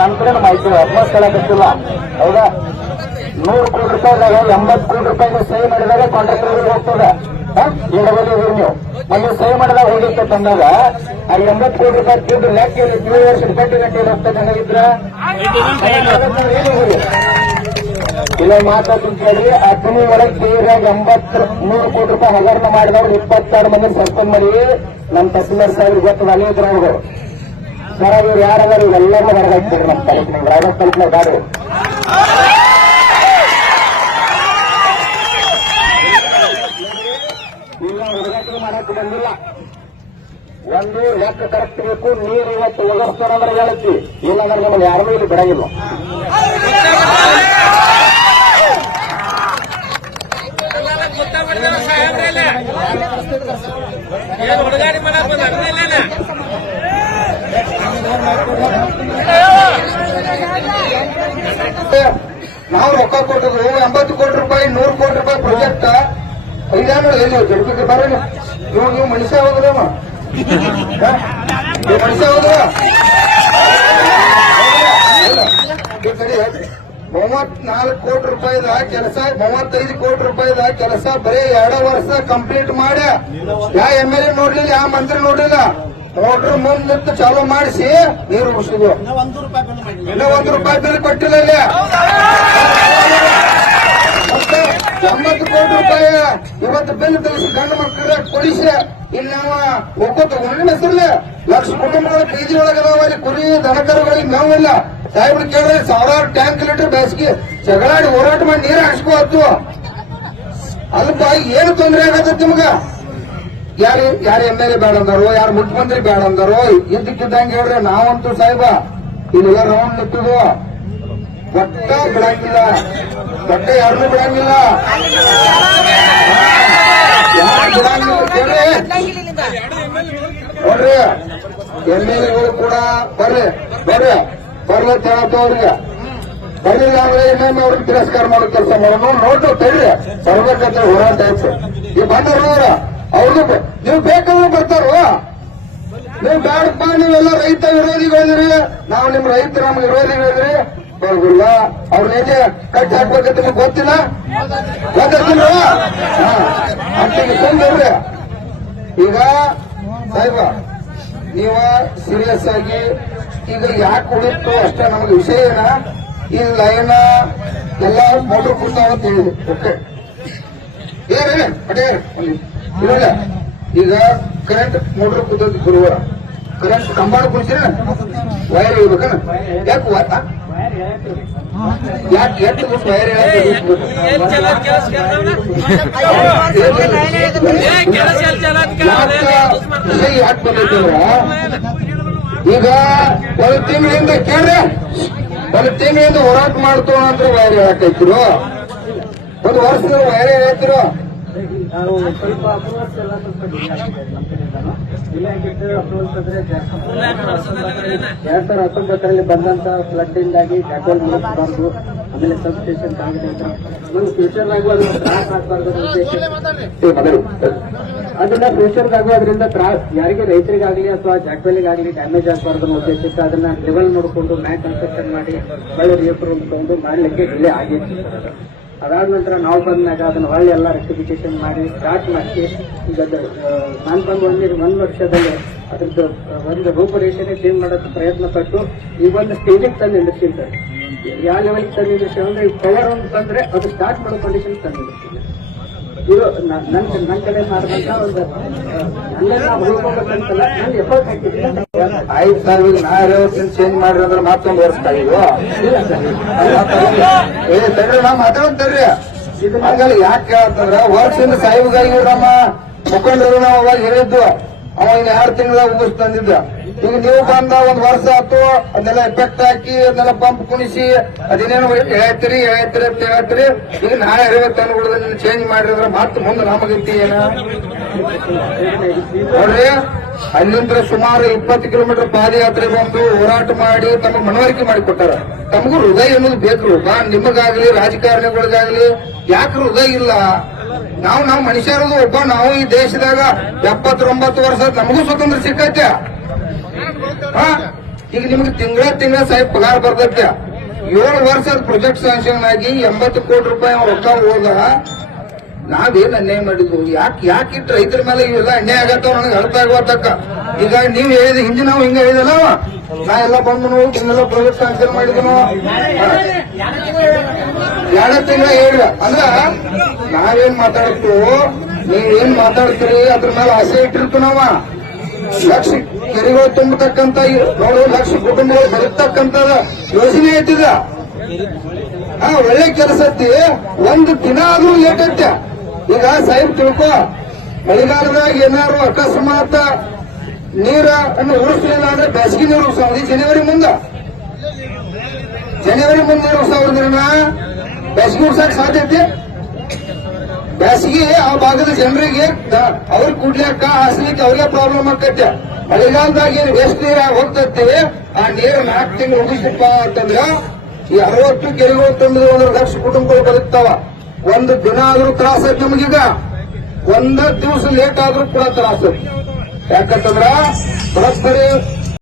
ನನ್ನ ಕಡೆ ಮಾಹಿತಿ ಅಡ್ವಾನ್ಸ್ ಹೇಳಕ್ಕಿಲ್ಲ. ಹೌದಾ? 100 ಕೋಟಿ ರೂಪಾಯಿದಾಗ 80 ಕೋಟಿ ರೂಪಾಯಿಗೆ ಸಹಿ ಮಾಡಿದಾಗ ಕಾಂಟ್ರಾಕ್ಟರ್ಗೆ ಹೋಗ್ತದೆ. ಈಗ ನೀವು ಅಲ್ಲಿ ಸಹಿ ಮಾಡಿದಾಗ ಹೋಗಿರ್ತದೆ ತಂದಾಗ ಆ 80 ಕೋಟಿ ರೂಪಾಯಿ ದುಡ್ಡು ಲೆಕ್ಕ 7 ವರ್ಷದ ಬಡ್ಡಿ ಗಂಟೆ ಹೋಗ್ತದೆ ಹಂಗಿದ್ರ ಇಲ್ಲ ಮಾತಾಡ್ತೀನಿ ಕೇಳಿ. ಆ ತಿಂಗಳ ಒಳಗೆ ಸೇರಿಯಾಗ 100 ಕೋಟಿ ರೂಪಾಯಿ ಹಗರಣ ಮಾಡಿದವ್ರು 22 ಮಂದಿ ಸಸ್ಪೆಂಡ್ ಮಾಡಿ ನಮ್ಮ ತಹಸೀಲ್ದಾರ್ ಸಾಹೇಬ್ರು ಗೊತ್ತದ ಅಲ್ಲಿ ಇದ್ರ ಅವರು ಸರ್ ಇವ್ರು ಯಾರಾದ್ರೂ ಇವೆಲ್ಲರೂ ಹೊರಗಾಗ್ತೀರಿ ನಮ್ಮ ತಾಲೂಕಿನಾಗ ರಾಯಬಾಗ ತಾಲೂಕಿನಾಗ ಗಾಡಿ ಈಗ ಹುಡುಗಾಟ ಮಾಡಕ್ ಬಂದಿಲ್ಲ. ಒಂದು ಲೆಕ್ಕ ಕರೆಕ್ಟ್ ಬೇಕು. ನೀರು ಇವತ್ತು ಒಗರ್ಸ್ತಾರಂದ್ರೆ ಹೇಳ್ತೀವಿ, ಇಲ್ಲಾಂದ್ರೆ ನಮ್ಮಲ್ಲಿ ಯಾರಿಗೂ ಇಲ್ಲಿ ಬಿಡಂಗಿಲ್ಲ. ನಾವು ರೊಕ್ಕ ಕೊಟ್ಟಿದ್ರು 80 ಕೋಟಿ ರೂಪಾಯಿ 100 ಕೋಟಿ ರೂಪಾಯಿ ಪ್ರಾಜೆಕ್ಟ್ ಐದಾನು ಎಲ್ಲಿ ಜಡ್ಪಿಗೆ ಬರ ನೀವು ಮನುಷ್ಯ ಹೋದ್ರಮ್ಮ ಮನುಷ್ಯ ಹೋದ್ರ 34 ಕೋಟಿ ರೂಪಾಯಿದ ಕೆಲಸ 35 ಕೋಟಿ ರೂಪಾಯಿದ ಕೆಲಸ ಬರೀ 2 ವರ್ಷ ಕಂಪ್ಲೀಟ್ ಮಾಡ ಯಾ MLA ನೋಡ್ಲಿಲ್ಲ, ಯಾ ಮಂತ್ರಿ ನೋಡ್ಲಿಲ್ಲ. ಮೋಟ್ರ್ ಮುಂದ್ ನಿಂತು ಚಾಲೂ ಮಾಡಿಸಿ ನೀರು ಉಳಿಸಿದ್ವು. ಇನ್ನ 1 ರೂಪಾಯಿ ಬಿಲ್ ಕೊಟ್ಟಿಲ್ಲ ಇಲ್ಲಿ. ಮತ್ತೆ 80 ಕೋಟಿ ರೂಪಾಯಿ ಇವತ್ತು ಬಿಲ್ ತೆಗೆಸಿ ಗಂಡು ಮಕ್ಕಳ ಕೊಡಿಸಿ ಇಲ್ಲಿ ನಾವು ಹೋಗ್ಕೋತ ಒಳ್ಳೆ ಹೆಸರಲ್ಲ ಲಕ್ಷ ಕುಟುಂಬಗಳ PG ಒಳಗದಾವ. ಅಲ್ಲಿ ಕುರಿ ದನಕರುಗಳಿಗೆ ಮೇವಿಲ್ಲ. ಸಾಹೇಬ್ರು ಕೇಳಿದ್ರೆ 1000 ಟ್ಯಾಂಕ್ ಲೀಟರ್ ಬೇಸಿಗೆ ಜಗಳಾಡಿ ಹೋರಾಟ ಮಾಡಿ ನೀರು ಹಾಕ್ಸ್ಕೋತ್ತು. ಅಲ್ಪ ಏನು ತೊಂದರೆ ಆಗತ್ತ ನಿಮ್ಗ? ಯಾರು MLA ಬೇಡ ಅಂದಾರೋ, ಯಾರು ಮುಖ್ಯಮಂತ್ರಿ ಬೇಡ ಅಂದಾರೋ ಇದ್ದಕ್ಕಿದ್ದಂಗೆ ಹೇಳ್ರಿ. ನಾವಂತೂ ಸಾಹೇಬ ಇಲ್ಲೆಲ್ಲ ರೌಂಡ್ ನಿಂತದು ಒಟ್ಟ ಬಿಡಂಗಿಲ್ಲ, ಒಟ್ಟ ಯಾರನ್ನೂ ಬಿಡಂಗಿಲ್ಲ, ಯಾರು ಬಿಡಂಗಿಲ್ಲ ಕೇಳಿ ನೋಡ್ರಿ. MLAಗಳು ಕೂಡ ಬರ್ರಿ ಬರ್ಲತ್ತ ಹೇಳತ್ತ ಅವ್ರಿಗೆ. ಬರ್ಲಿಲ್ಲ ಅಂದ್ರೆ ಇನ್ನೊಮ್ಮೆ ಅವ್ರಿಗೆ ತಿರಸ್ಕಾರ ಮಾಡೋ ಕೆಲಸ ಮಾಡೋಣ. ನೋಡ್ರಿ ತಡ್ರಿ ಬರ್ಬೇಕಂತ ಹೋರಾಟ ಆಯ್ತು. ಈ ಬಂದವ್ರ ಅವ್ರಿಗೂ ನೀವು ಬೇಕಾದ್ರೂ ಬರ್ತಾರ. ನೀವು ಬೇಡಪ್ಪ ನೀವೆಲ್ಲ ರೈತ ವಿರೋಧಿಗಳಿದ್ರಿ, ನಾವು ನಿಮ್ ರೈತ ನಮ್ ವಿರೋಧಿಗಳಿದ್ರಿ ಬರೋದಿಲ್ಲ. ಅವ್ರ ನೇಜೆ ಕಟ್ಟಿ ಹಾಕ್ಬೇಕಂತ ನಿಮ್ಗೆ ಗೊತ್ತಿಲ್ಲ ಗೊತ್ತಿಲ್ಲ ಅಂತಿಗೆ ತಂದ್ರಿ. ಈಗ ಸಾಹೇಬ ನೀವ ಸೀರಿಯಸ್ ಆಗಿ ಈಗ ಯಾಕೆ ಉಳಿತು ಅಷ್ಟೇ ನಮ್ಗೆ ವಿಷಯ ಏನ ಇಲ್ಲ ಏನ ಎಲ್ಲ ಮೋಟರ್ ಕೊಡ್ತಾವ ಅಂತ ಹೇಳಿದ್ರು. ಓಕೆ ಏನೇ ಅಟೇರ್ ಇಲ್ಲ ಈಗ ಕರೆಂಟ್ ಮೋಟರ್ ಕೂತದ್ದು ಗುರುವಾರ ಕರೆಂಟ್ ಕಂಬಾಣ ಕುಡಿಸಿರ ವೈರ್ ಇರ್ಬೇಕನ ಯಾಕೆ ಎಷ್ಟು ದಿವಸ ವೈರ್ ಯಾಕೆ ಬಂದೈತಂದ್ರ ಈಗ ಒಂದು ತಿಂಗಳಿಂದ ಕೇಳ್ರಿ, ಒಂದು ತಿಂಗಳಿಂದ ಹೋರಾಟ ಮಾಡ್ತೋ ಅಂದ್ರೆ ವೈರ್ ಹಾಕೈತಿರು, ಒಂದು ವರ್ಷದ ವೈರ್ ಹಾಕಿರು. ನಾವು ಸ್ವಲ್ಪ ಅಪ್ರೂವಲ್ಸ್ ಎಲ್ಲ ಸ್ವಲ್ಪ ಡಿಲೇ ಆಗಿದೆ ನಮ್ಮ ಕಡೆಯಿಂದನು. ಡಿಲೇ ಆಗಿದ್ದು ಅಪ್ರೂವಲ್ಸ್ ಅಂದ್ರೆ 2019ರಲ್ಲಿ ಬಂದಂತ ಫ್ಲಡ್ ಇಂದಾಗಿ ಜಾಕೋಲ್ ಮುಗಿಸಬಾರ್ದು, ಆಮೇಲೆ ಸಬ್ ಸ್ಟೇಷನ್ ಆಗಿದೆ ಅಂತ ಒಂದು ಫ್ಯೂಚರ್ನಾಗೂ ಅದನ್ನ ತ್ರಾಸ ಆಗಬಾರ್ದು ಅದನ್ನ ಫ್ಯೂಚರ್ಗಾಗೋದ್ರಿಂದ ಯಾರಿಗೆ ರೈತರಿಗಾಗಲಿ ಅಥವಾ ಜಾಕ್ವೆಲಿಗಾಗಲಿ ಡ್ಯಾಮೇಜ್ ಆಗಬಾರ್ದು ಅನ್ನೋ ಉದ್ದೇಶಕ್ಕೆ ಅದನ್ನ ಲೆವೆಲ್ ನೋಡಿಕೊಂಡು ಮ್ಯಾಕ್ ಕನ್ಸ್ಟ್ರಕ್ಷನ್ ಮಾಡಿ ಒಳ್ಳೆ ರಿಅಪ್ರೂವಲ್ ತಗೊಂಡು ಮಾಡ್ಲಿಕ್ಕೆ ಡಿಲೇ ಆಗಿತ್ತು. ಅದಾದ ನಂತರ ನಾವು ಬಂದಾಗ ಅದನ್ನ ಹೊಳ್ಳಿ ಎಲ್ಲ ರೆಕ್ಟಿಫಿಕೇಶನ್ ಮಾಡಿ ಸ್ಟಾರ್ಟ್ ಮಾಡಿ ಈಗ ನಾನು ಬಂದು ಒಂದು ವರ್ಷದಲ್ಲಿ ಅದ್ರದ್ದು ಒಂದು ರೂಪರೇಷನೆ ಚೇಂಜ್ ಮಾಡೋಕ್ಕೆ ಪ್ರಯತ್ನ ಪಟ್ಟು ಈ ಒಂದು ಸ್ಟೇಜಿಗೆ ತಂದು ನಿಲ್ಲಿಸ್ತೀನಿ ಸರ್. ಯಾವ ಲೆವೆಲ್ಗೆ ತಂದು ನಿಲ್ಲಿಸ್ತೀವಿ ಅಂದ್ರೆ ಈ ಪವರ್ ಒಂದು ಬಂದ್ರೆ ಅದು ಸ್ಟಾರ್ಟ್ ಮಾಡೋ ಕಂಡೀಷನ್ ತಂದು ನಿಲ್ಲಿಸ್ತೀನಿ. ಇದು ನನ್ನ ಕಡೆ ಮಾಡಿದಂತ ಒಂದು ನಾನು ಎಫರ್ಟ್ ಹಾಕಿದ್ದೀನಿ. 5 ಸಾವಿರ ನಾ ಚೇಂಜ್ ಮಾಡ್ರಿ ಅಂದ್ರೆ ಮತ್ತೊಂದು ವರ್ಷ ಇದು ತಡ್ರಿ ನಾ ಮಾತಾಡ್ತೇನ್ರಿ. ಹಂಗಲ್ಲ ಯಾಕೆ ಕೇಳತ್ತಂದ್ರ ವರ್ಷದಿಂದ ಸಾಹಿಬಗಾಗಿ ನಮ್ಮ ಮುಖಂಡರು ನಾವು ಅವಾಗ ಹೇಳಿದ್ದು ಅವ ಇನ್ನು 2 ತಿಂಗಳ ಮುಗಿಸ್ ತಂದಿದ್ದ. ಈಗ ನೀವು ಬಂದ 1 ವರ್ಷ ಆಯ್ತು, ಅದನ್ನೆಲ್ಲ ಎಫೆಕ್ಟ್ ಹಾಕಿ ಅದನ್ನೆಲ್ಲ ಪಂಪ್ ಕುಣಿಸಿ ಅದೇನೇನು ಹೇಳ್ತೀರಿ ಅಂತ ಹೇಳ್ತೀರಿ. ಈಗ ನಾಳೆ 50 ಟನ್ಗಳನ್ನ ಚೇಂಜ್ ಮಾಡಿದ್ರೆ ಮತ್ತೆ ಮುಂದೆ ನಮಗೈತಿ ಏನ ನೋಡ್ರಿ. ಅಲ್ಲಿಂದ ಸುಮಾರು 20 ಕಿಲೋಮೀಟರ್ ಪಾದಯಾತ್ರೆ ಬಂದು ಹೋರಾಟ ಮಾಡಿ ತಮ್ಮ ಮನವರಿಕೆ ಮಾಡಿಕೊಟ್ಟಾರ. ತಮಗೂ ಹೃದಯ ಅನ್ನೋದು ಬೇಕು. ನಿಮಗಾಗ್ಲಿ ರಾಜಕಾರಣಿಗಳಿಗಾಗ್ಲಿ ಯಾಕೆ ಹೃದಯ ಇಲ್ಲ? ನಾವು ಮನುಷ್ಯರದು ಒಬ್ಬ. ನಾವು ಈ ದೇಶದಾಗ 79 ವರ್ಷ ನಮಗೂ ಸ್ವತಂತ್ರ ಸಿಕ್ಕೈತೆ. ಈಗ ನಿಮ್ಗೆ ತಿಂಗಳ ಸಾಹೇಬ್ ಪಗಾರ ಬರ್ತೈತೆ. 7 ವರ್ಷದ ಪ್ರಾಜೆಕ್ಟ್ ಸ್ಯಾಂಕ್ಷನ್ ಆಗಿ 80 ಕೋಟಿ ರೂಪಾಯಿ ರೊಕ್ಕ ಹೋದ. ನಾವೇನ್ ಅನ್ಯಾಯ ಮಾಡಿದ್ವು? ಯಾಕೆ ಇಟ್ಟು ರೈತರ ಮೇಲೆ ಇವೆಲ್ಲ ಅನ್ಯಾಯ ಆಗತ್ತಾವ ನನಗೆ ಅರ್ಥ ಆಗುವತ್ತಕ್ಕ. ಈಗ ನೀವ್ ಹೇಳಿದ ಹಿಂದೆ ನಾವು ಹಿಂಗ ಹೇಳಿದಲ್ಲ, ನಾ ಎಲ್ಲ ಬಂದನು ಹಿಂಗೆಲ್ಲ ಪ್ರಾಜೆಕ್ಟ್ ಸ್ಯಾಂಕ್ಷನ್ ಮಾಡಿದನು 2 ತಿಂಗಳ ಹೇಳ್ರ. ಅಂದ್ರ ನಾವೇನ್ ಮಾತಾಡ್ತೀವೋ ನೀವೇನ್ ಮಾತಾಡ್ತೀರಿ ಅದ್ರ ಮೇಲೆ ಆಸೆ ಇಟ್ಟಿರ್ತು. ನಾವ ಲಕ್ಷ ಕೆರೆಗಳು ತುಂಬತಕ್ಕಂತ ನೋಡು, ಲಕ್ಷ ಕುಟುಂಬಗಳು ಬದುಕ್ತಕ್ಕಂತದ ಯೋಜನೆ ಐತಿದ. ಒಳ್ಳೆ ಕೆಲಸ ಐತಿ. ಒಂದು ದಿನ ಆದ್ರೂ ಲೇಟ್ ಐತೆ. ಈಗ ಸಾಹೇಬ್ ತಿಳ್ಕೊ, ಮಳೆಗಾಲದಾಗ ಏನಾದ್ರು ಅಕಸ್ಮಾತ್ ನೀರನ್ನು ಉಳಿಸ್ಲಿಲ್ಲ ಅಂದ್ರೆ ಬೇಸಿಗೆ ನೀರು ಉಳಿಸೋದು ಜನವರಿ ಮುಂದೆ ನೀರು ಉಳಿಸೋದ್ರನ್ನ ಬೇಸಿಗೆ ಉಳ್ಸಕ್ ಸಾಧ್ಯತೆ. ಬೇಸಿಗೆ ಆ ಭಾಗದ ಜನರಿಗೆ ಅವ್ರ ಕುಡ್ಲಿಕ್ಕ ಹಾಸ್ಲಿಕ್ಕೆ ಅವ್ರಿಗೆ ಪ್ರಾಬ್ಲಮ್ ಆಕತ್ತೆ. ಮಳೆಗಾಲದಾಗ ಏನ್ ವೇಸ್ಟ್ ನೀರ ಹೋಗ್ತೈತಿ, ಆ ನೀರು 4 ತಿಂಗಳು ಉಳಿಸಪ್ಪ ಅಂತಂದ್ರ ಈ 60 ಕೆರೆಗಳು ತುಂಬಿದ 1 ಲಕ್ಷ ಕುಟುಂಬಗಳು ಬದುಕ್ತಾವ. ಒಂದು ದಿನ ಆದ್ರೂ ತ್ರಾಸ ಐತಿ ನಮಗೀಗ. 1 ದಿವಸ ಲೇಟ್ ಆದ್ರೂ ಕೂಡ ತ್ರಾಸ. ಯಾಕಂತಂದ್ರ ಬರೋಬ್ಬರಿ